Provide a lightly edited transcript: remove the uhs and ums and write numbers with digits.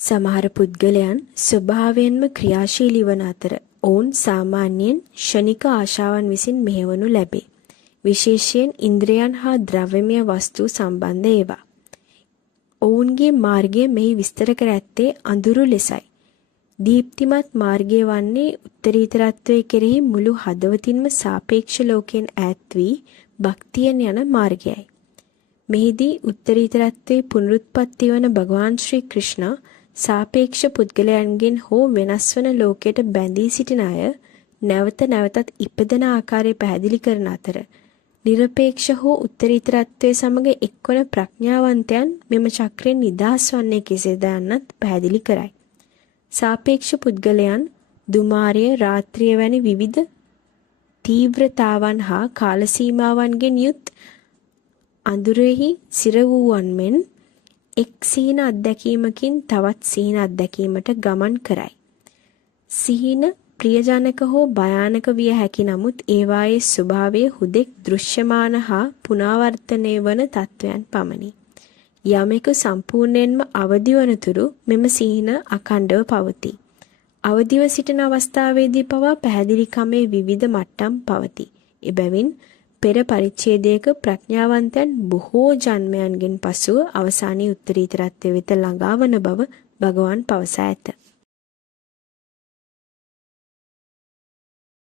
සමහර පුද්ගලයන් ස්වභාවයෙන්ම ක්‍රියාශීලී වන අතර ඔවුන් සාමාන්‍යයෙන් ෂණික ආශාවන් විසින් මෙහෙවනු ලැබේ. විශේෂයෙන් ඉන්ද්‍රයන් හා ද්‍රව්‍යමය වස්තු සම්බන්ධ ඒවා. ඔවුන්ගේ මාර්ගය මෙහි විස්තර කර ඇත්තේ අඳුරු ලෙසයි. දීප්තිමත් මාර්ගය වන්නේ උත්තරීතරත්වයේ කෙරෙහි මුළු හදවතින්ම සාපේක්ෂ ලෝකයෙන් ඈත් වී භක්තියෙන් යන මාර්ගයයි. මෙහිදී උත්තරීතරත්වයේ පුනරුත්පත්ති වන භගවාන් ශ්‍රී කෘෂ්ණ සාපේක්ෂ පුද්ගලයන්ගෙන් හෝ වෙනස් වන ලෝකයට බැඳී සිටින අය නැවත නැවතත් ඉපදෙන ආකාරය පැහැදිලි කරන අතර නිරපේක්ෂ හෝ උත්තරීතරත්වයේ සමග එක්වන ප්‍රඥාවන්තයන් මෙම චක්‍රයෙන් නිදහස් වන්නේ කෙසේද යන්නත් පැහැදිලි කරයි. සාපේක්ෂ පුද්ගලයන් දුමාරය රාත්‍රිය වැනි විවිධ තීව්‍රතාවන් හා කාල සීමාවන්ගෙන් යුත් අඳුරෙහි සිර වූවන් මෙන් එක් සීන අත්දැකීමකින් තවත් සීන අත්දැකීමට ගමන් කරයි. සීන ප්‍රියජනක හෝ භයානක විය හැකි නමුත් ඒවායේ ස්වභාවය හුදෙක් දෘශ්‍යමාන හා පුනාවර්තනය වන තත්වයන් පමණි. යමෙකු සම්පූර්ණයෙන්ම අවදි වනතුරු මෙම සීන අඛණ්ඩව පවතී. අවදිව සිටින අවස්ථාවේදී පවා පැහැදිලිකමේ විවිධ මට්ටම් පවතී. එබැවින් පෙර පරිච්ඡේදයක ප්‍රඥාවන්තයන් බොහෝ ජන්මයන්ගෙන් පසුව අවසානයේ උත්තරීතරත්වය වෙත ළඟා වන බව භගවාන් පවසා ඇත.